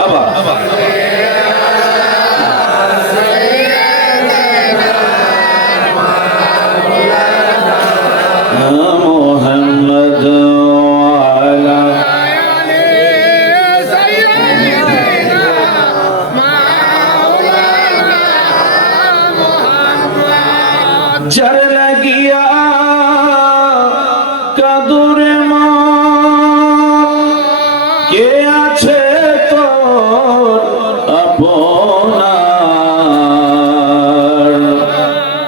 বাবা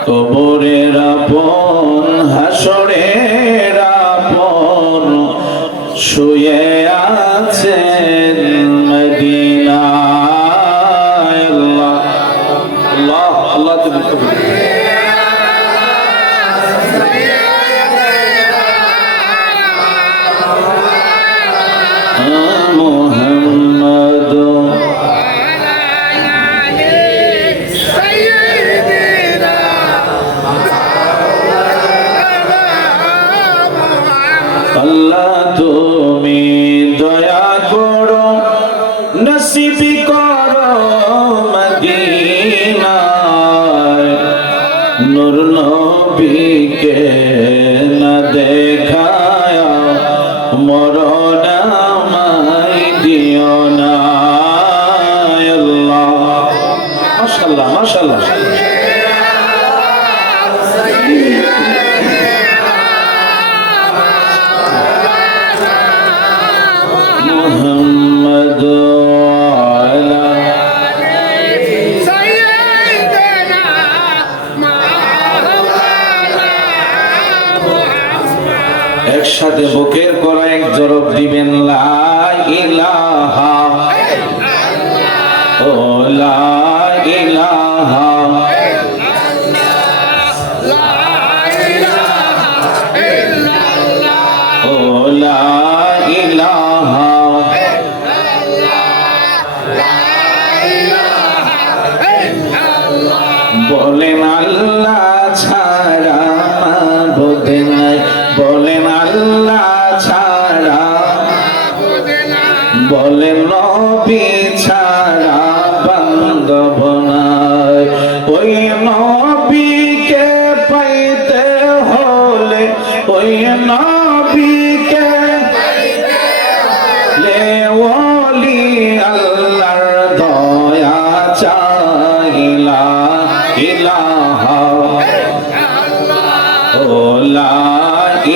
কবরের আপন হাসরের আপন শুয়ে আছেন মদিনা আল্লাহ আল্লাহ আল্লাহ মাশাল্লাহ একসাথে বুকের করা এক জরব দিবেন লা ইলাহা ও লা ইলাহা ওই নবীকে লে ওলি আল্লাহর দয়া চাইলা ইলাহা ও লা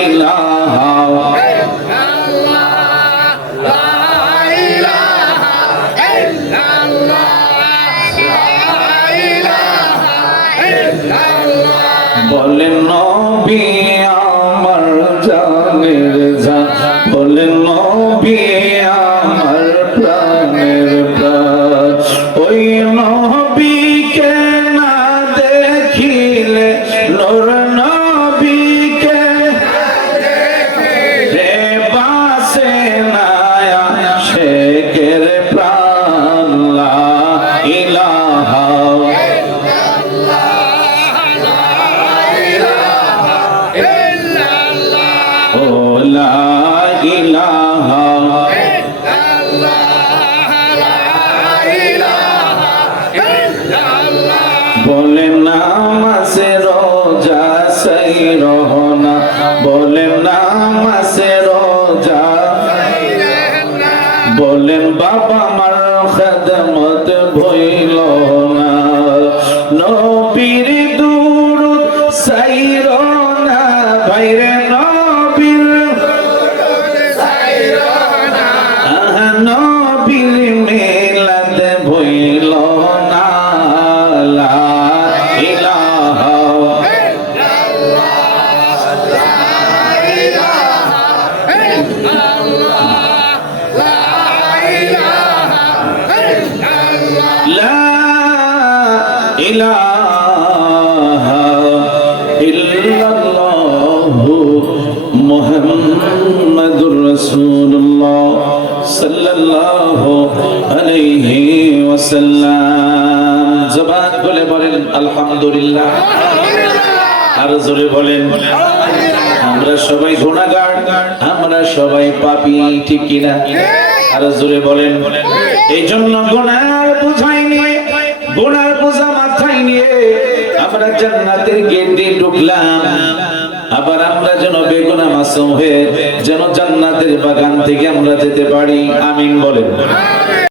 ইলাহা বলেন নবী নবীর মিলাদ ভইল না লা ইলাহা সাল্লাল্লাহু আলাইহি ওয়াসাল্লাম। জবান খুলে বলেন, আলহামদুলিল্লাহ। আর জোরে বলেন, আমরা সবাই আমরা সবাই পাপি, ঠিক কিনা? আর জোরে বলেন এই জন্য গুণার বুঝাই নিয়ে গুণার বোঝা মাথায় নিয়ে আমরা জান্নাতের গেট দিয়ে ঢুকলাম। আবার আমরা যেন বেগুনা মাসুম হয়ে যেন জান্নাতের বাগান থেকে আমরা যেতে পারি। আমিন বলেন।